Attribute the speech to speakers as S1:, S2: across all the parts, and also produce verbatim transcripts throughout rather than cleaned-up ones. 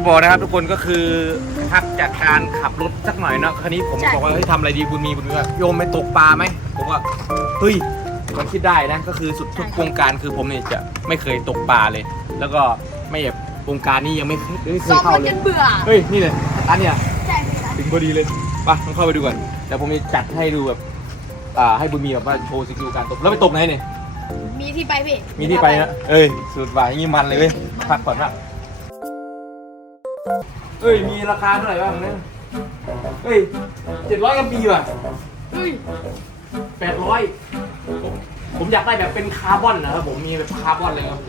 S1: บอกนะครับทุกคนก็คือพักจากการขับรถสักหน่อยเนาะคราวนี้ผมบอกว่าเฮ้ยทำอะไรดีบุญมีบุญมีว่าโยมไปตกปลาไหมผมว่าเฮ้ยมันคิดได้นะก็คือสุดทุกโครงการคือผมเนี่ยจะไม่เคยตกปลาเลย แล้วก็ไม่แบบโครงการนี้ยังไม่ไม่เคยเข้าเลยเฮ้ยนี่เลยอันเนี้ยถึงพอดีเลยไปต้องเข้าไปดูก่อนแต่ผมจะจัดให้ดูแบบอ่าให้บุญมีแบบว่าโชว์สกิลการตกแล้วไปตกไหนเนี่ย
S2: มีที่ไปพี่
S1: มีที่ไปนะเอ้ยสุดว่าอย่างนี้มันเลยเว้ยพักผ่อนละเอ้ยมีราคาเท่าไหร่บ้างเนี่ยเฮ้ยเจ็ดร้อยกับปีว่ะเฮ้ยแปดร้อยผมผมอยากได้แบบเป็นคาร์บอนนะครับผมมีแบบคาร์บอนเลยครับ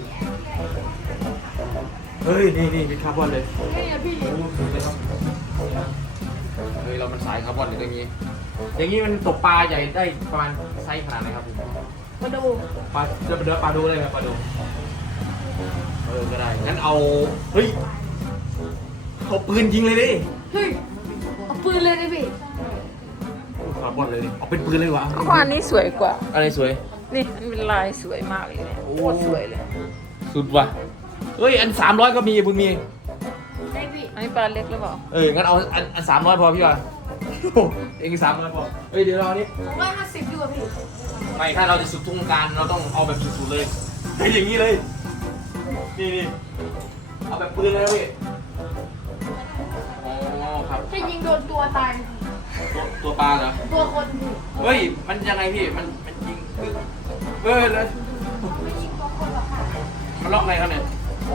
S1: เฮ้ยนี่นี่เป็นคาร์บอนเลย
S2: เฮ้ยพี่
S1: โอ้สวยเลยครับเฮ้ยเรามันสายคาร์บอนเลยอย่างนี้อย่างนี้มันตกปลาใหญ่ได้ประมาณไซส์ขนาดไหนครับผม
S2: มาดู
S1: ปลาจะเดินปลาดูเลยครับปลาดูเออก็ได้งั้นเอาเฮ้ยเอาปืนยิงเลยดิ
S2: เฮ้ยเอาปืนเลยดิพี่
S1: คาร์บอนเลยดิเอาเป็นปืนเลยวะ
S3: เพราะว่าอันนี้สวยกว่า
S1: อะไรสวย
S3: นี่มันเป็นลายสวยมากเลยเนี่ยโอ้สวยเลย
S1: สุดว่ะเฮ้ยอันสามร้อยก็มีบุญมี
S2: ได้พี่
S3: อันนี้ปลาเล็กหรือเปล่า
S1: เอองั้นเอาอันอันสามร้อยพอพี่ว่ะเองสามร้อยพอเฮ้ยเดี๋ยวเราอันนี้
S2: ร้อยห้าสิบดีกว่าพี่
S1: ไม่ถ้าเราจะสุดทุ่งการเราต้องเอาแบบสุดๆเลยเฮ้ยอย่างนี้เลยนี่นี่เอาแบบปืนเลยพี่อ๋อครับ
S2: ถ้ายิงโดนตัวตาย
S1: ตัวตัวปลาเหรอ
S2: ตัวคนพี่
S1: เฮ้ยมันยังไงพี่มันมันยิงเออเลย
S2: ไม่ยิงตัวคนหรอกค่ะ
S1: มันล็อกไงครับเนี่ยอ๋อ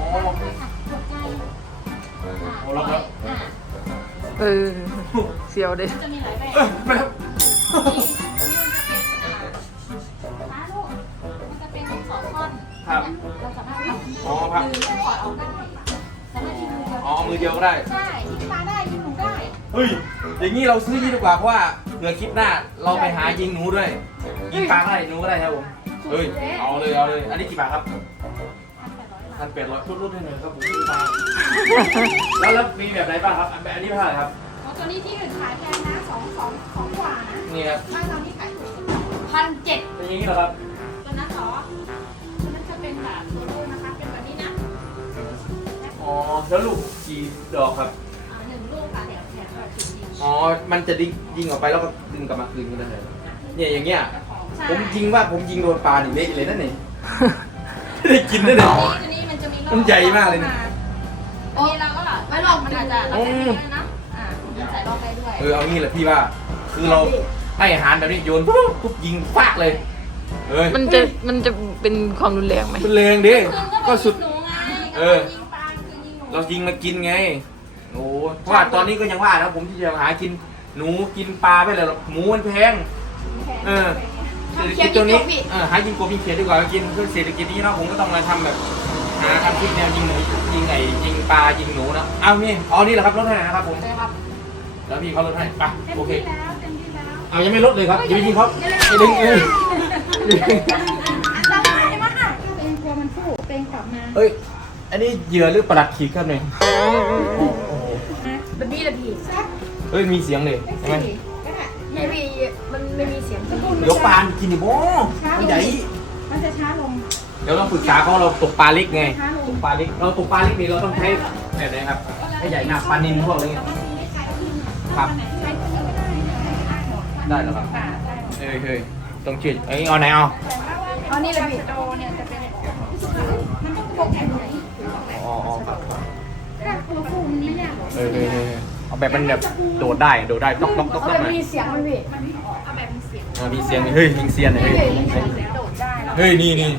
S1: โอ้ล็อกแล้ว
S3: เออเสียวดิ
S2: จะมีหลายแบบ
S1: ไปแล้ว
S2: ม้าลูกมันจะเป็นสองท่อน
S1: ครับ
S2: เราสามารถ
S1: อ๋อครับ
S2: มือปล่อยออกได้สามารถยิงมือเดียว
S1: อ๋อมือเดียวก็ได้
S2: ใช่ยิงปลาได้ยิงหนูได้
S1: เฮ้ยอย่างนี้เราซื้อยี่ดีกว่าเพราะว่าเผื่อคลิปหน้าเราไปหายิงหนูด้วยยิงปลาก็ได้หนูก็ได้ครับผมเฮ้ยเอาเลยเอาเลยอันนี้กี่บาทครับพันแปดร้อยรุ่นๆให้หน่อยครับผมมาแล้วแล้วมีแบบไหนบ้างครับอันนี้เท่าไหร่ครับ
S2: ตัวนี้ที่อื่นขายแพงนะสองสองสองกว่านะ
S1: นี่ครับ
S2: บ้านเรานี่ขายถูกพันเจ็ด
S1: เป็นอย่างนี้เหรอครับ
S2: ตัวนั้นเหรอตัวนั้นจะเป็นแบบตัวลูกนะคะเป็นแบบนี้นะ
S1: อ๋อแล้วลูกกี่ดอกครับ
S2: อ่าหนึ่งลูกค่ะแถวแถวแบบถึงยิง
S1: อ๋อมันจะดิยิงออกไปแล้วก็ดึงกลับมาคืนกันได้เนี่ยอย่างเงี้ยผมยิงว่าผมยิงโดนปลาหนึ่งเละเลยนั่นเองได้กินได้เลย
S2: ตัวนี้มันจะมี
S1: มันใหญ่มากเลยนะ
S2: โอ้เราก็ไม่หลอกมันอาจจะเราจะมีนะอ่าใส่ลอกไปด้วย
S1: เออเอางี้แหละพี่ว่าคือเราให้อาหารแบบนี้โยนปุ๊บปุ๊บยิงฟาดเลยเอ้ย
S3: มันจะมันจะเป็นความรุนแรงไหม
S1: มันแรงดิก็สุด
S2: เออ
S1: เรายิงมากินไงโอ้เพราะว่าตอนนี้ก็ยังว่านะผมที่จะหากินหนูกินปลาไปเลยหมูมันแพงเออเศรษฐกิจตัวนี้เออหายิงกบยิงเขียดดีกว่ากินเพื่อเศรษฐกิจนี้เนาะผมก็ต้องมาทำแบบหาทำคลิปแนวยิงหนูยิงไก่ยิงปลายิงหนูนะเอานี่เอานี่แหละครับรถให้นะครับผมแล้วพี่เขาลดให้ไปโอเคเอายังไม่ลดเลยครับอย่าไปยิงเขาอย่าดึงเอง
S2: อันตรายมากเองกลัวมันฟูเองกลับมา
S1: เอ้ยอันนี้เหยื่อหรือปลัดขีดครับเนี่ย
S2: แบบนี้แหละพี่
S1: เฮ้ยมีเสียงเลยใช่ไหม
S2: ไม่มีมันไม่มีเสียง
S1: เดี๋ยวปลากินดิโบ้ใหญ่
S2: มันจะช้าลง
S1: เดี๋ยวต้องปรึกษาเขาเราตกปลาเล็กไงตกปลาเล็กเราตกปลาเล็กนี่เราต้องใช้แบบไหนครับให้ใหญ่หนักปลานิลพวกอะไรเงี้ยครับได้แล้วครับเฮ้ยเฮ้ยต้องจืดไอ้เอาไหนเอา
S2: เอานี่เลยพี่โตเนี่ยจะเป็นมันต้องพกแอนไหน
S1: อ๋ออ๋อครับ
S2: ถ้าตัวฟูมนี้เนี่ย
S1: เฮ้ยเฮ้ยเฮ้ยเอาแบบมันแบบโดดได้โดดได้ต๊อกต๊อกต๊อกต๊อกเลย
S2: มีเสียงมันพี่เอาแบบมีเสียง
S1: มีเสียงเฮ้ยยิงเสียงเลยเฮ้ย
S2: โดดได้
S1: เฮ้ยนี่นี่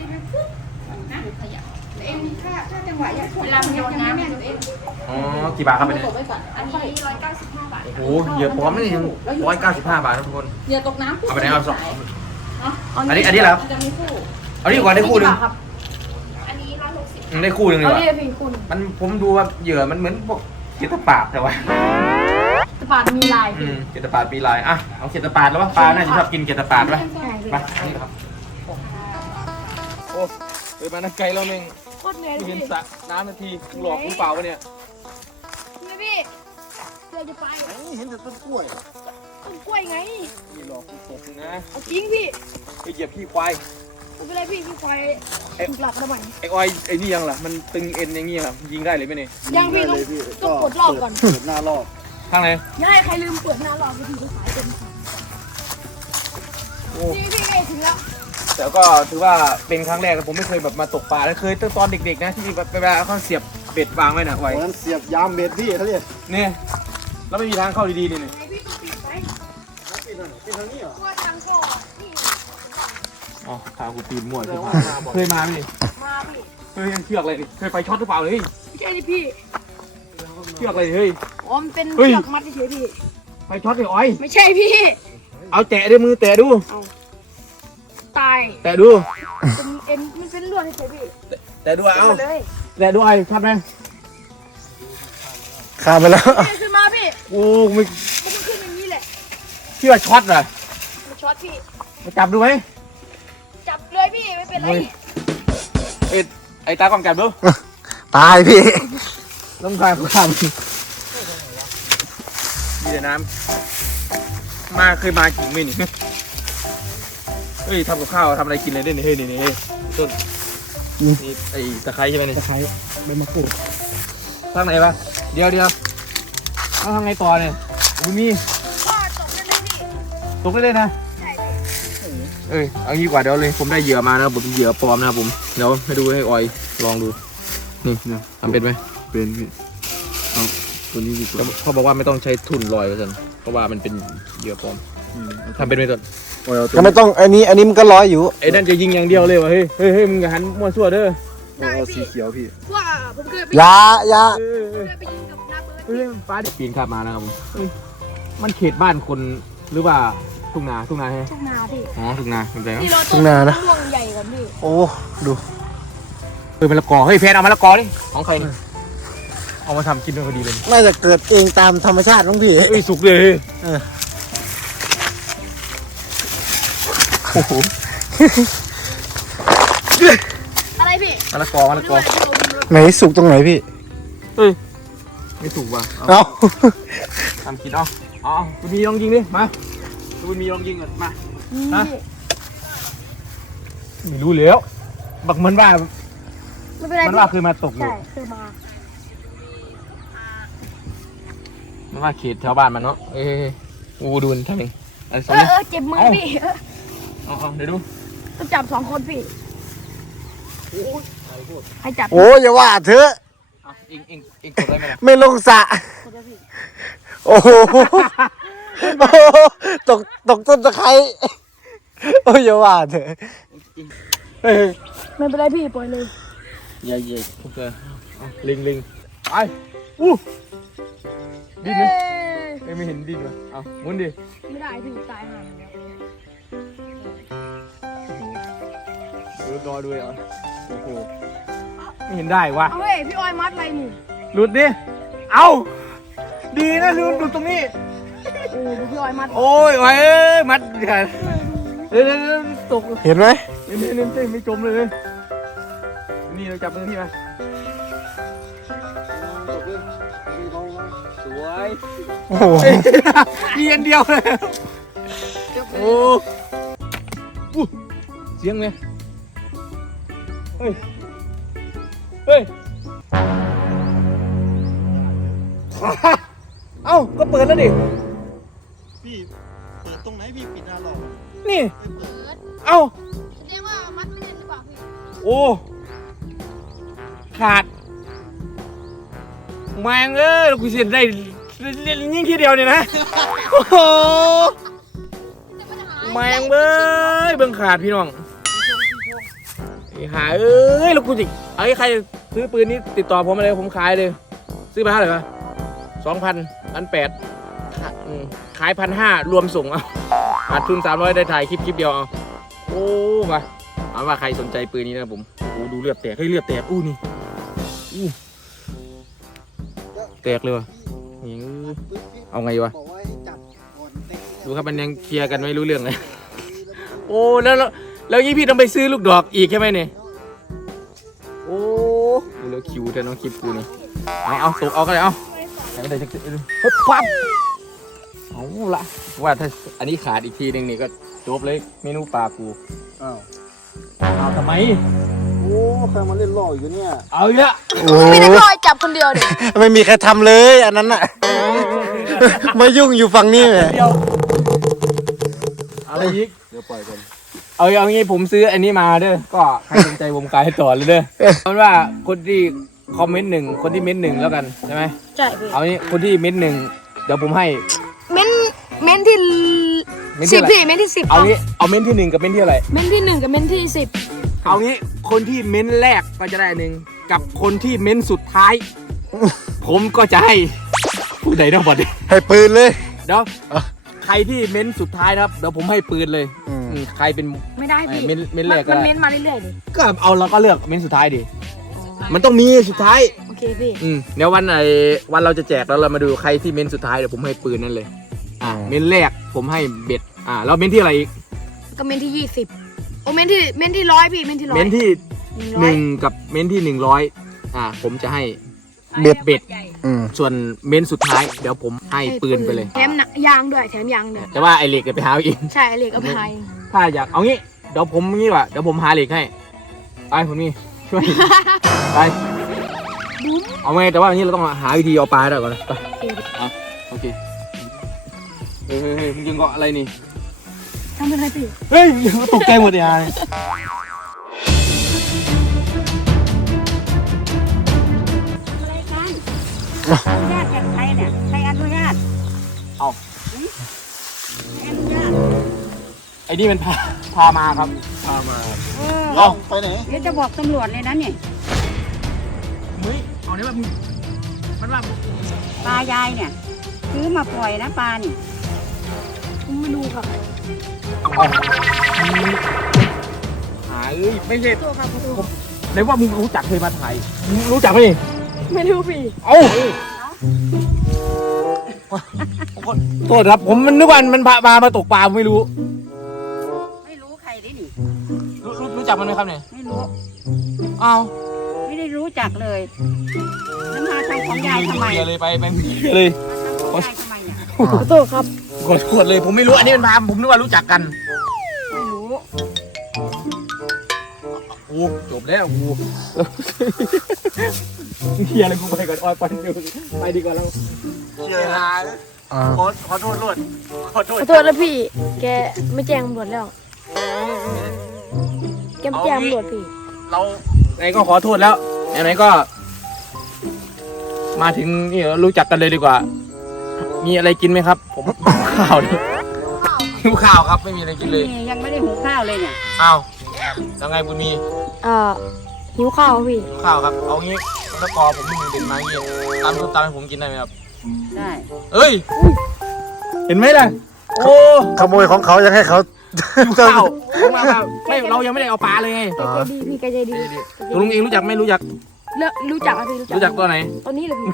S2: เอ็มถ้าถ้าจังหวะอยากเวลามันโดนน้ำเนี่ยเอ็ม
S1: อ๋อกี่บาทครับเป็น
S2: อันนี้ร้อยเก้าสิบห้าบาท
S1: โอ้โหเหยื่อปลอมนี่ร้อยเก้าสิบห้าบาททุกคน
S2: เหยื่อตกน้ำ
S1: เอาไปไหนเอาสองอันนี้
S2: อั
S1: อันนี้แล้วเอาดีกว่าได้คู่หนึ่ง
S2: อันนี้ร้อยหกสิบ
S1: ได้คู่หนึ่งเลยว่ะมันผมดูว่าเหยื่อมันเหมือนพวกเกตปาดแต่ว่า
S2: เกตปาดมีลาย
S1: อืมเกตปาดมีลายอ่ะเอาเกตปาดแล้วว่าปลาน่าจะชอบกินเกตปาดป่ะไปนี่ครับโอ้ไปมานักไก่เราเองเห็นสระน้ำนาทีหลอกคุณเปล่าวะเนี่ย
S2: นี่พี่เราจะไป
S1: เห็นแต่ต้นกล้วย
S2: ต้นกล้วยไง
S1: นี่หลอกคุณตกนะ
S2: เอาจริงพี่
S1: ไปเหยียบพี่ควาย
S2: ไม่เป็นไรพี่พี่ควายถูกหลักทำไม
S1: ไอ้ออยไอ้นี่ยังล่ะมันตึงเอ็นอย่างงี้ครับยิงได้เลยไหมเนี่ย
S2: ยังพี่ต้องต้องกดรอบก่อน
S4: เปิดหน้ารอบ
S1: ข้างไหน
S2: อย่าให้ใครลืมเปิดหน้ารอบพี่ก็ขายเต็ม
S1: โอ้
S2: พี่พี่ใกล้ถึงแล้ว
S1: แต่ก็ถือว่าเป็นครั้งแรกผมไม่เคยแบบมาตกปลาแล้วเคยตั้งตอนเด็กๆนะที่แบบเวลาเขาเสียบเบ็ดวางไว้น่ะไว้
S4: วันนั้นเสียบยามเบ็ดพี่เขาเรียก
S1: เนี่ยแล้วไม่มีทางเข้าดีๆนี่นี่
S2: ไอพี่ต้องปิดไป
S4: ปีนทางไหนปีนทางนี้เหรอ
S2: เพราะว่าทางเข้านี่
S1: อ๋อพากูปีนมั่ว
S4: แสดงว่ามาบ่อย
S1: เคยมาไหมนี่
S2: มาพี่
S1: เคยยังเชือกเลยนี่เคยไปช็อตหรือเปล่าเลย
S2: ไม่ใช่ดิพี่
S1: เชือกเลยเฮ้ย
S2: อ๋อมันเป็น
S1: เฮ้ย
S2: เชือกมัดเฉยๆพี่
S1: ไปช็อตเลยอ้อย
S2: ไม่ใช่พี่
S1: เอาแตะด้วยมือแตะดู
S2: ตาย
S1: แตะดู
S2: เป็นเอ็นมันเป็นลวดเฉยๆพี่
S1: แตะดูเอา
S2: ขึ้นมาเลย
S1: แตะดูไอ้ช็อตไหม
S4: ข้ามไปแล้ว
S2: นี่ขึ้นมาพี่
S1: โอ้ไม่
S2: มันก็ขึ้นอย่างนี้แหละ
S1: เชื่อช็อตเหรอ
S2: มันช็อตพี่
S1: มาจับดูไหม
S2: จับเลยพี่ไม่เป็นไร
S1: เฮ้ย เอ็ดไอ้ตากล้องจับดู
S4: ตายพี่
S1: ต้องการความมีแต่น้ำมาเคยมาจริงไหมนี่เฮ้ยทำกับข้าวทำอะไรกินเลยได้เนี่ยเฮ้ยนี่นี่เฮ้ยต้นนี่ไอ้ตะไคร้ใช่ไหมเนี่ย
S4: ตะไคร้ใบมะกรูด
S1: ทางไหนปะเดี๋ยวเดี๋ยวต้องทำไงต่อเนี่ยอุ้ยมี
S2: พ่อตกได้ไหมพี่
S1: ตกได้เลยนะ
S2: ใช่พี่
S1: เอ้ยเอางี้ดีกว่าเดี๋ยวเลยผมได้เหยื่อมานะครับผมเหยื่อปลอมนะครับผมเดี๋ยวให้ดูให้ออยลองดูนี่นะทำเป็นไหม
S4: เป็นพี่เอาตัวนี้ดีกว่า
S1: แล้วเขาบอกว่าไม่ต้องใช้ทุนลอยเปอร์เซ็นต์เพราะว่ามันเป็นเหยื่อปลอมทำเป็นไหมต้น
S4: ก็ไม่ต้องอันนี้อันนี้มันก็ร้อยอยู่
S1: ไอ้นั่นจะยิงอย่างเดียวเลยวะเฮ้ยเฮ้ยเฮ้ยมึงอย่าหันมั่วซั่วเด้อ
S4: เอาสีเขียวพี่
S2: ว่าผมเคยไป
S4: ยายา
S1: เออเออ
S2: เคยไปยิงกับน้าเบิร์ด
S1: เฮ้ยฟ้าดิปีนข้ามมานะครับผมเฮ้ยมันเขตบ้านคนหรือว่าทุ่งนาทุ่งนาใช่ไหม
S2: ทุ่งนาพี่
S1: อ๋อทุ่งนาเป็นไร
S2: นี่
S1: วะ
S2: เราต้นม่วงใหญ่ก่อนพี่
S4: โอ้ดู
S1: เออมะละกอเฮ้ยแพนเอามะละกอดิของใครนี่เอามาทำกินด้วยพอดีเลย
S4: น่าจะเกิดเองตามธรรมชาติน้องพี่
S1: เอ้ยสุกเลย
S4: เออ
S1: โอ้โห
S2: อะไรพี่
S1: มะละกอมะละกอ
S4: ไหนสุกตรงไหนพี่
S1: เฮ้ยไม่ถูกว่ะเอา
S4: เอา
S1: ทำกินเอาเอาคุณมีลองยิงดิมาคุณมีลองยิงก่อนมา ฮะ ไม่รู้แล้วบักมันว่า
S2: ไม่เป็นไร
S1: มัน
S2: พี่
S1: ว่าเคยมาตกอยู่
S2: ใช่เคยมา
S1: มันว่าเขตแถวบ้านมันเนาะเอ้ยโอ้ดูมันทำเองอะไรส
S2: เอ
S1: อง
S2: อ
S1: นี่
S2: เออเจ็บมือพี่เออ
S1: เอาเอาเดี๋ยวดู
S2: ต้องจับสองคนพี่ใครจับ
S4: โอ้อย่าว่าเถอะ
S1: เอาเองเองเองกดได้ไหมล่ะ
S4: ไม่ลงสระ
S2: คนเดียวพี่
S4: โอ้โหโอ้โหตกตกต้นตะไคร้โอ้ยอย่าว่าเถอะ
S1: เฮ้ย
S2: ไม่เป็นไรพี่ปล่อยเลย
S1: ใหญ่ใหญ่โอเคเอาลิงลิงไปอู้ดิ้นไหม
S2: เอ้ย
S1: เอ้ยไม่เห็นดิ้นเลยเอาหมุนดิ
S2: ไม่ได้พี่ตายห่าแล้ว
S1: ดูรอดูเลยเอาโอ้โหไม่เห็นได้วะ
S2: เอาเฮ้ยพี่ออยมัดอะไรนี่
S1: หลุดดิเอาดีนะลืมหลุดตรงนี้
S2: โอ้ดูพี่ออยมัด
S1: โอ้ยไว้เอ้ยมัดกันเดี๋ยวเดี๋ยวเดี๋ยวตก
S4: เห็นไหม
S1: เดี๋ยวเดี๋ยวเดี๋ยวเดี๋ยวไม่จมเลยเลยนี่เราจับมือที่มาสวย
S4: โอ้โห
S1: มีอันเดียวเลยโอ้อู้เสียงไหมเฮ้ยเฮ้ยเอ้าก็เปิดแล้วดิ
S4: พี่เปิดตรงไหนพี่ปิดหน้าหรอ
S1: นี่
S4: ไม่เปิด
S1: เอ้า
S2: แสดงว่ามัดไม่ได้หรือเปล่าพี่
S1: โอ้ขาดแมงเอ้ยกูเสียได้ยิ่งทีเดียวเนี่ยนะโอ้โหแมงเบ้ยเบิ่งขาดพี่น้องไอ้หาเอ้ยแล้วกูจิไอ้ใครซื้อปืนนี้ติดต่อผมมาเลยผมขายเลยซื้อมาเท่าไหร่ปะสองพันพันแปดขายพันห้ารวมส่งเอาขาดทุนสามร้อยได้ถ่ายคลิปคลิปเดียวเอาโอ้มาเอาว่าใครสนใจปืนนี้นะครับผมโอ้ดูเลือดแตกเฮ้ยเลือดแตกอู้นี่อู้แตกเลยว่ะอย่างงี้เอาไงวะ
S4: บอกว่าให้จับก่อนเต็ง
S1: ดูครับมันยังเคลียร์กันไม่รู้เรื่องเลย โอ้แล้วแล้วแล้วยี่พี่ต้องไปซื้อลูกดอกอีกใช่ไหมเนี่ยโอ้ดูแล้วคิวแต่น้องคลิปกูนี่เอาเอาตกเอาก็เลยเอาไหนได้จะเฮ้ยปั๊บเอาละว่าถ้าอันนี้ขาดอีกทีหนึ่งนี่ก็จบเลยเมนูปลากู
S4: อ้าว
S1: เอาทำไม
S4: โอ้ใครมาเล่นล่ออยู่เนี่ย
S1: เอาเยอะ
S4: โอ้
S2: ไม่ได้ลอยจับคนเดียวเด็ก
S4: ไม่มีใครทำเลยอันนั้นน่ะ มายุ่งอยู่ฝั่งนี้เลย
S1: เดียวอะไรอีก
S4: เดี๋ยวปล่อยกัน
S1: เอาเอางี้ผมซื้ออันนี้มาเด้อก็ให้กำลังใจวงการให้ต่อเลยเด้อเพราะว่าคนที่คอมเมนต์หนึ่งคนที่เม้นต์หนึ่งแล้วกันใช่ไหม
S2: ใช่พี่
S1: เอางี้คนที่เม้นต์หนึ่งเดี๋ยวผมให้
S2: เม้นเม้นที่
S1: เม้นที่
S2: สิบ
S1: อะไร
S2: พี่เม้นที่สิบ
S1: เอางี้เอาเม้นต์ที่หนึ่งกับเม้นต์ที่อะไร
S2: เม้นที่หนึ่งกับเม้นที่สิบ
S1: เอางี้คนที่เม้นต์แรกก็จะได้อันหนึ่งกับคนที่เม้นต์สุดท้าย ผมก็จะให้ผู้ใดนะบอด
S4: ให้ปืนเลย
S1: เดี๋ยวใครที่เม้นต์สุดท้ายนะครับเดี๋ยวผมให้ปืนเลย
S4: อืม
S1: อืมใครเป็น
S2: ไม่ได้พี่
S1: เม้นเม้นแรกก็
S2: มัน
S1: ได้
S2: เม้นมาเรื่อยๆดิ
S1: ก็เอาเราก็เลือกเม้นต์สุดท้ายดิมันต้องมีสุดท้าย
S2: โอเคพี่
S1: อืมเดี๋ยววันไหนวันเราจะแจกแล้วเรามาดูใครที่เม้นต์สุดท้ายเดี๋ยวผมให้ปืนนั่นเลยอ่าเม้นต์แรกผมให้เบ็ดอ่าแล้วเม้นต์ที่อะไรอีก
S2: ก็เม้นที่ยี่สิบโอ้เม้นที่เม้นที่ร้อยพี่เม้นที่ร้อย
S1: เม้นต์ที่
S2: หนึ่งร้อย
S1: หนึ่งกับเม้นต์ที่หนึ่งร้อยอ่าผมจะให้
S4: เบ็ด
S1: เบ็ด
S4: อืม
S1: ส่วนเม้นต์สุดท้ายเดี๋ยวผมให้ปืนไปเลย
S2: แถมหนักยางด้วยแถมยางด้วย
S1: แต่ว่าไอเหล็กเดี๋ยวไปหาเอาเอง
S2: ใช่เหล็กเอาไปให้
S1: ถ้าอยากเอางี้เดี๋ยวผมงี้ว่ะเดี๋ยวผมหาเหล็กให้ไปผมนี่ช่วยไปเอาไงแต่ว่าอันนี้เราต้องหาวิธีเอาปลาได้ก่อนนะไปเอาโอเคเฮ้ยเฮ้ยเฮ้ยมึงยิงเกาะอะไรนี่
S2: ทำเป็นไรพี่
S1: เฮ้ยตกใจหมดเลยอ่ะ
S5: อะไรกันอนุญาตจากใครเนี่ยใครอนุญาต
S1: เอา
S5: ใครอนุญาต
S1: ไอ้นี่มันพาพามาครับพามา
S5: เออ
S1: เอา
S4: ไปไหน
S5: เดี๋ยวจะบอกตำรวจเลยนะเนี่ย
S1: เฮ้ยเอาเนี่ยแบบมันว่า
S5: ปลายายเนี่ยซื้อมาปล่อยนะปลานี่
S2: ผมไม่รู้ครับ
S1: หาเอ้ยไม่ใช่
S2: ตัวครับตัว
S1: ไหนว่ามึงรู้จักเคยมาถ่ายมึงรู้จักไหมนี่
S2: ไม่รู้พี่
S1: เอ้าโทษครับผมมันนึกว่ามันพามามาตกปลาผมไม่รู้
S5: ไม่รู้ใครดินี่
S1: รู้รู้รู้จักมันไหมครับเนี่ย
S5: ไม่รู้
S1: อ้าว
S5: ไม่ได้รู้จักเลยแล้วมาทำของยายทำไม
S1: เกลียเลยไปไปเกลียเลย
S5: มาทำของยายทำไมเนี่ย
S2: ขอโทษครับ
S1: ขอโทษเลยผมไม่รู้อันนี้มันพาผมนึกว่ารู้จักกัน
S5: ไม่รู้
S1: โอ้จบแล้วกูเฮียอะไรกูไปก่อนออยไปเดี๋ยวไปดีกว่าเราเฮียหา
S4: อ่า
S1: ขอขอโทษรวดขอโทษ
S2: ขอโทษแล้วพี่ แกไม่แจ้งตำรวจแล้ว แกไม่แจ้งตำรวจพี่
S1: เราไหนก็ขอโทษแล้วไหนๆก็ มาถึงนี่รู้จักกันเลยดีกว่า มีอะไรกินไหมครับ ผม ข้าวเลยหิวข้าวครับไม่มีอะไรกินเลย
S5: นี่ยังไม่ได้หุงข้าวเลยเนี่ย
S1: อ้าวยังไงบุญมี
S2: เอ่อหิวข้าวพี่
S1: หิวข้าวครับ เอางี้มะละกอผมเพิ่งเด็ดมาเงี้ยตำส้มตำให้ผมกินได้ไหมครับ
S5: ได้
S1: เอ้ย เห็นไหมล่ะ โอ้
S4: ขโมยของเขายังให้เขา
S1: หิวข้าวผมมาครับไม่เรายังไม่ได้เอาปลาเลยไง
S2: แกใจดีพี่แกใจดี
S1: ตัวลุงเองรู้จักไหมรู้จัก
S2: เลิกรู้จักครับพี่
S1: รู้จักตัวไหน
S2: ตอนนี้เลยพี่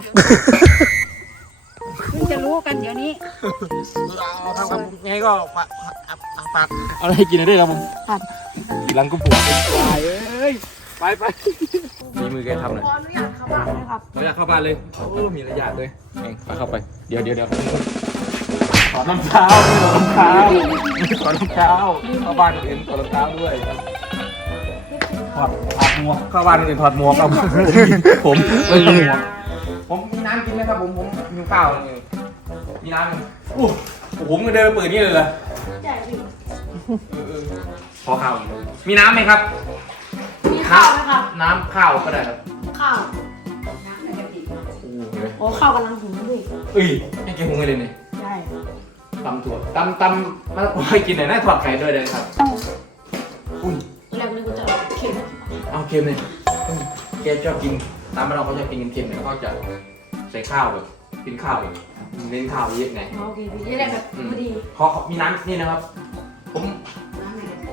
S5: เพิ่งจะรู้กันเดี๋ยวนี้
S1: เอาทำครับยังไงก็ฝากฝากเอาอะไรให้กินหน่อยด้วยครับผม
S2: ครับ
S1: กินหลังก็ปวดไปเอ้ยไปไปมีมือแกทำหน่อย
S2: ขออนุญาตเข้าบ้านนะครับ
S1: เราอยากเข้าบ้านเลยโอ้มีระยะเลยเองไปเข้าไปเดี๋ยวเดี๋ยวเดี๋ยวถอดรองเท้าไม่ถอดรองเท้าถอดรองเท้าเข้าบ้านคนอื่นถอดรองเท้าด้วยถอดถอดหมวกเข้าบ้านคนอื่นถอดหมวกครับผมไม่ถอดหมวกผมมีน้ำกินไหมครับผมผมมีข้าวเลยมีน้ำไหมอู้ผมก็เดินเปิดนี่เลยเหรอ
S2: ใช่พี่
S1: ขอข้าวมีน้ำไหมครับ
S2: มีข้าวนะครับ
S1: น้ำข้าวก็ได้ครับ
S2: ข้าว
S5: น้ำในกะทิ
S1: โอ้เห็นไหม
S2: โอ้ข้าวกำลังหุงพี่
S1: เอ้ยให้แกหุงให้เลยเนี่ย
S2: ใช่
S1: ตำถั่วตำตำมันให้กินหน่อยนะถอดไข่ด้วยเลยครับอุ้ย
S2: แรกเลยก็จะเค็ม
S1: เอาเค็มเลยอืมแกชอบกินตามบ้านเราเขาจะกินเค็มๆเนี่ยเขาจะใส่ข้าวแบบกินข้าวแบบเน้นข้าวเยอะไง
S2: โอเคพี่จะได้แบบพอดี
S1: เขาเขามีน้ำนี่นะครับ ผม
S5: น้ำในกะทิ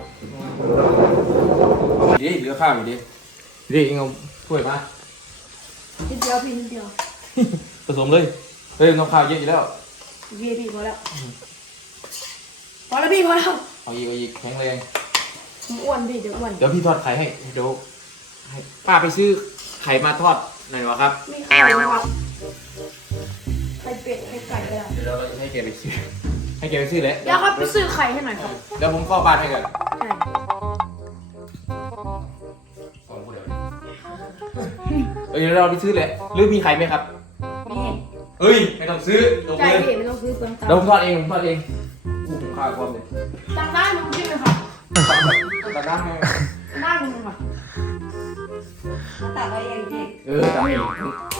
S1: ดิเหลือข้าวอยู่ดิดิเองเอาถ้วยมา
S2: นิดเดียวพี่นิดเดียว
S1: ผสมเลยเฮ้ยน้ำข้าวเยอะอยู่แล้ว
S2: โอเคพี่พอแล้วพอแล้วพี่พอแล้ว
S1: เอาอีกเอาอีกแข็งแรง
S2: ผมอ้วนพี่เดี๋ยวอ้วน
S1: เดี๋ยวพี่ทอดไข่ให้เดี๋ยวให้ป้าไปซื้อไข่มาทอดหน่อยวะครับ
S2: ไม่ไข่นะครับไข่เป็ดไข่ไก่เลยอะ
S1: เดี๋ยวเราจะให้แกไปซื้อให้แกไปซื้อเลย
S2: เดี๋ยวครับไปซื้อไข่ให้หน่อยครับ
S1: เดี๋ยวผมเข้าบ้านให้ก่อน
S2: ใช่
S1: เดี๋ยวเราไปซื้อแหละหรือมีใครไหมครับ
S5: นี่
S1: เฮ้ยไม่ต้องซื้อจบ
S2: ใช่
S1: เลย
S2: พี่ไม่ต้องซื้อเปลืองตัง
S1: เดี๋ยวผ
S2: ค์
S1: มทอดเองผมทอดเองอู้ผมข้าวความเลย
S2: ตังค์ได้มึงใช่ไหมครับ
S1: ตัดน้ำให้
S2: ได้มึงครับ
S5: มาตัดเอาเองพี่
S1: เออตัดเอง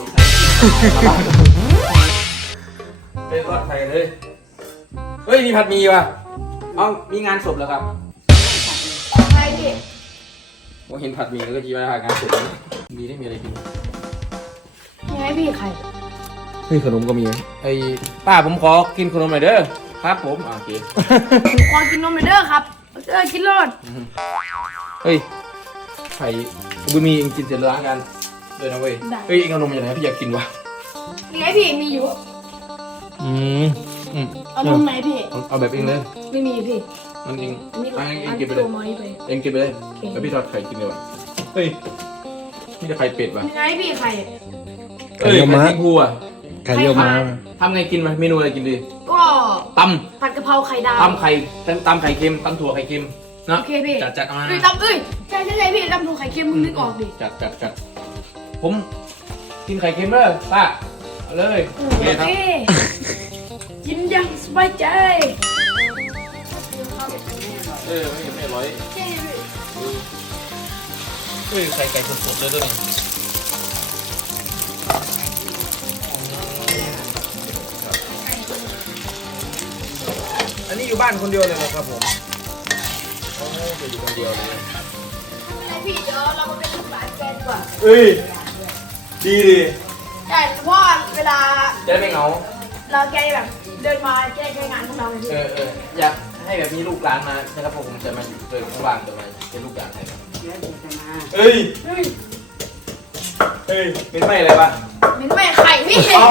S1: เป็นทอดไข่เลยเฮ้ยมีผัดหมี่ว่ะเอ้ามีงานศพเหรอครับ
S2: ใช่พี่
S1: ผมเห็นผัดหมี่แล้วก็จีว่าการศพมีได้มีอะไรกิน
S2: ยังไงพี่ไข่
S1: เฮ้ยขนมก็มีไอ้ป้าผมขอกินขนมหน่อยเด้อครับผมโอเค
S2: ผมขอกินนมหน่อยเด้อครับเออกินรอด
S1: เฮ้ยไข่บุญมีเองกินเสร็จแล้วล้างกันเลยนะเว้ยเฮ้ยเองเอานมมาจากไหนพี่อยากกินวะ
S2: ยังไงพี่มีอยู่
S1: อืมอืม
S2: เอานมไหนพี่
S1: เอาเอาแบบเองเลย
S2: ไม่มีพี่
S1: มันเอง
S2: อันนี้
S1: เอาเองเอ
S2: อั
S1: ง
S2: น
S1: กินไป
S2: ตั
S1: เล
S2: วย น้อยไป
S1: เองกินไปเลย
S2: โอเค
S1: แล้วพี่ทอดไข่กินเลยวะเฮ้ยนี่จะไข่เป็ดวะ
S2: ยังไงพี่ไข่
S1: เอ้ยไข่ที่พูอ่ะ
S4: ไข่เยี่ยวม้า
S1: ทำไงกินมาเมนูอะไรกินดี
S2: ก็
S1: ต
S2: ผัดกะเพราไข่ดาว
S1: ำตำไข่ตำไข่เค็มตำถั่วไข่เค็มนะ
S2: โอเคพี่
S1: จัดจัดเอามา
S2: เอ้ยตำเอ้ยใช่ใช่ใช่พี่ตำถั่วไข่เค็มมึงนึกออกดิ
S1: จัดจัดจัดผมกินไข่เค็มเลยป้าเอาเลย
S2: โอ
S1: โอเคครับ
S2: เคกินอยังสบายใจ
S1: เออไม่ไม่ร้อยเฮ้ยไข่ไก่สดๆเลยด้วยนี่อันนี้อยู่บ้านคนเดียวเลยเหรอครับผมโอ้จะอยู่คนเดียวเลย
S2: พี่เดี๋ยวเรามาเป็นลูกหลานแฟนดีกว่า
S1: เอ้ยดีดี
S2: ใช่เพราะว่าเวลา
S1: จะได้ไม่เหงา
S2: เราแกแบบเดินมาแกใช้งานพวกเราเลยพี่
S1: เออเอออยากให้แบบมีลูกหลานมานะครับผมจะมาอยู่เดินข้างล่างจะมาเป็นลูกหลานให้ครับ
S5: เดี๋ยวเดี๋ยวจะมา
S1: เอ้ย
S2: เฮ้ย
S1: เฮ้ยเป็นไม่อะไรปะ
S2: เหม็นแม่ไข่พี่
S1: เอา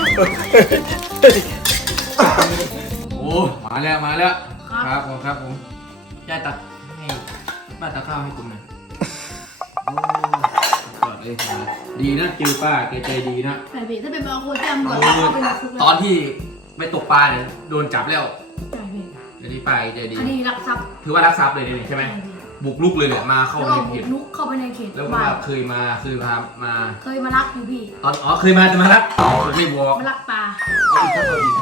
S1: โอ้มาแล้วมาแล้วครับผมครับผมย่าตักให้ป้าตักข้าวให้คุณหน่อยโอ้กอดเลยดีนะจิวป้าแกใจดีนะ
S2: ไข่พี่ถ้าเป็นบางคนแจ้งก่อน
S1: โอ้
S2: เขาเป็นคุก
S1: ตอนที่ไปตกปลาเนี่ยโดนจับแล้ว
S2: ใช่พี่
S1: เดี๋ยวนี้ป้าแกใจดี
S2: อันนี้รักทรัพย์
S1: ถือว่ารักทรัพย์เลยเนี่ยใช่ไหม
S2: ใช่พี่
S1: บุกลุกเลยเนี่ยมาเข้า
S2: แล้ว
S1: ใน
S2: ก็
S1: เพ
S2: บุ
S1: จ
S2: กลุกเข้าไปในเขต
S1: แล้วก็
S2: บ้า
S1: มาน เคยมาเคยพามา
S2: เคยมารักอยู่พี่
S1: ตอนอ๋อเคยมาจะมารับผมไม่บอก
S2: มารักปลา
S1: เอาอีกครับเอาอีก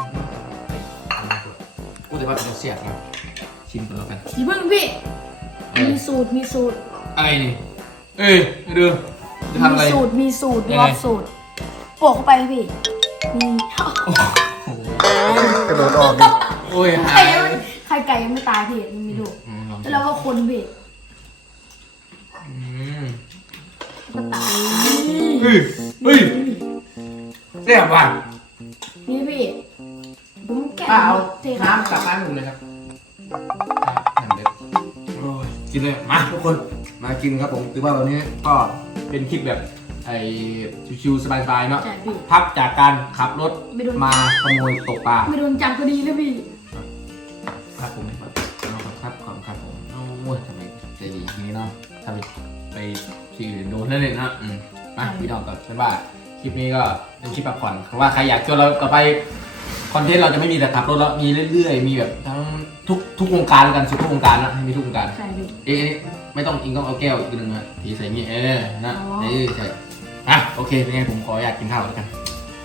S1: พูดแต่ว่าเป็นเสียบนะชิมกันแล้วกัน
S2: สีพึ่งพี่ มีสูตรมีสูตร
S1: อะไรนี่เอ้ยดูจะทำ
S2: มี
S1: อะไร
S2: สูตรมีสูตร
S1: ยัง
S2: ร
S1: ไง
S2: อบสูตรโปะเข้าไปเลยพี่นี่
S1: โอ้โห
S4: กระโดดออกดิ
S1: โอ้ยหา
S2: ไข่
S1: ย
S2: ยังไม่ไข่ไก่ยังไม่ตายพี่มันมีลูก
S1: อืมลอง
S2: แล้วเราก็คนพี่
S1: อืม
S2: ก็ตาย
S1: เฮ้ยเฮ้ยเสียบว่ะ
S2: นี่พี่ผมแกะ
S1: ป้าเอา
S2: เทครับ
S1: น้ำกลับบ้านผมเลยครับน้ำเด็ดโอ้ยกินเลยมาทุกคนมากินครับผมถือว่าวันนี้ก็เป็นคลิปแบบไอ้ชิวๆสบายๆเนาะ
S2: ใช่พี่
S1: พักจากการขับรถ
S2: ไม่โดน
S1: มาขโมยตกปลา
S2: ไม่โดนจับก็ดีแล้วพี่
S1: ครับผมครับครับขอบคุณครับผมโอ้ยทำไมใจดีอย่างนี้เนาะถ้าไปไปที่อื่นโดนนั่นเลยนะอืมมาพี่น้องกับฉันว่าคลิปนี้ก็เป็นคลิปพักผ่อนเพราะว่าใครอยากชวนเราต่อไปคอนเทนต์เราจะไม่มีแต่ขับรถแล้วมีเรื่อยๆมีแบบทั้งทุกทุกวงการแล้วกันสุดทุกวงการนะให้มีทุกวงการ
S2: ใช่พี่
S1: เอ๊ะไม่ต้องอิงต้องเอาแก้วอีกหนึ่งนะทีใส่งี้เออนะ
S2: อ๋อ
S1: เออใช่อ่ะโอเคเป็นไงผมขออยากกินข้าวแล้วกัน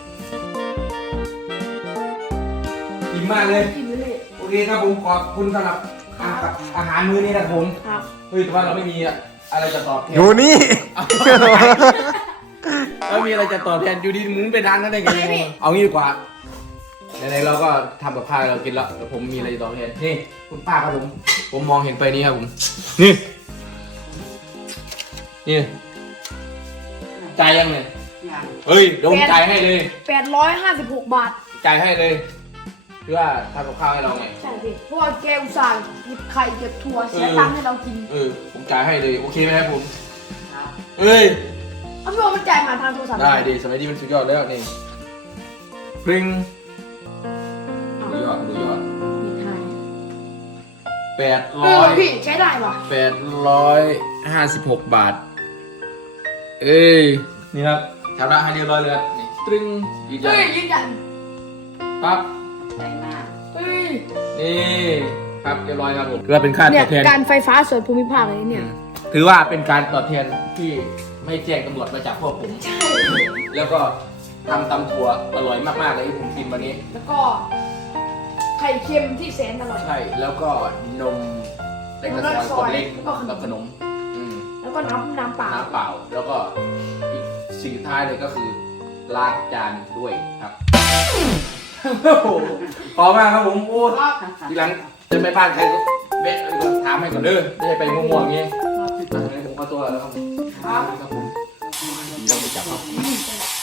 S1: อิ่มมากเลย
S2: กินไปเลย
S1: โอเคครับผมขอบคุณสำหรับอาหารอาหารมื้อนี้นะครับผม
S2: ครับ
S1: เฮ้ยแต่ว่าเราไม่มีอะไรจะตอบแทน
S4: อยู่นี่
S1: เรามีอะไรจะตอบแทนอยู่ดีหมุนไปทางนั้นได้ไงเอางี้ดีกว่าไหนๆเราก็ทำกับข้าวเรากินแล้วแต่ผมมีอะไรจะตอบแทนนี่คุณป้าครับผมผมมองเห็นไปนี้ครับผมนี่นี่จ่ายยังไง
S5: อย่าง
S1: เฮ้ยเดี๋ยวผมจ่ายให้เลย
S2: แปดร้อยห้าสิบหกบาท
S1: จ่ายให้เลยเพื่อทำกับข้าวให้เราไง
S2: ใช่พี่เพราะว่าแกอุตส่าห์หยิบไข่เก็บถั่วเสียตังค์ให้เรากิน
S1: เออผมจ่ายให้เลยโอเคไหมครับผม
S5: ครับ
S1: เอ้ย
S2: เอาพี่ว่ามันจ่ายผ่านทางโทรศัพท์
S1: ได้ดีสมัยนี้มันสุดยอดแล้วนี่พริงดูยอดดูยอด
S2: มีไทย
S1: แปด
S2: เอ
S1: ร้อ
S2: อย พี่ใช้ได้ป่ะ
S1: แปดร้อยห้าสิบหกบาท เอ้ยนี่ครับชำระให้เรียบร้อยเลยครับนี่ตรึงยืนยัน
S2: เฮ้ยยืนยัน
S1: ปั๊บ
S5: ใจมาก
S2: เฮ้ย
S1: นี่ครับเรียบร้อยครับผมถือว่าเป็นค่าต
S2: เนี่
S1: อย บแทน
S2: การไฟฟ้าส่วนภูมิภาคเลยเนี่ย
S1: ถือว่าเป็นการตอบแทนที่ไม่แจ้งตำรวจมาจับพวกผมแล้วก็ทำตำถั่วอร่อยมากๆเลยที่ผมกินวันนี้
S2: แล้วก็ไข่เค็มที่แสนอร่อย
S1: ใช่แล้วก็นมเล็กกระซอยขวดเล็ก
S2: แล้วก็ขนม
S1: กับขนมอืม
S2: แล้วก็น้ำน้ำเปล่า
S1: น้ำเปล่าแล้วก็อีกสิ่งสุดท้ายเลยก็คือล้างจานด้วยครับ โอ้โหพอมากครับผมโอ้ทีหลังจะไปบ้านใครก็แวะไปก่อนถามให้ก่อนเด้อไม่ใช่ไปมั่วๆอย่างงี้อ่ะงั้นผมขอตัวแล้วครับผมครับผมดีเราไปจับครับ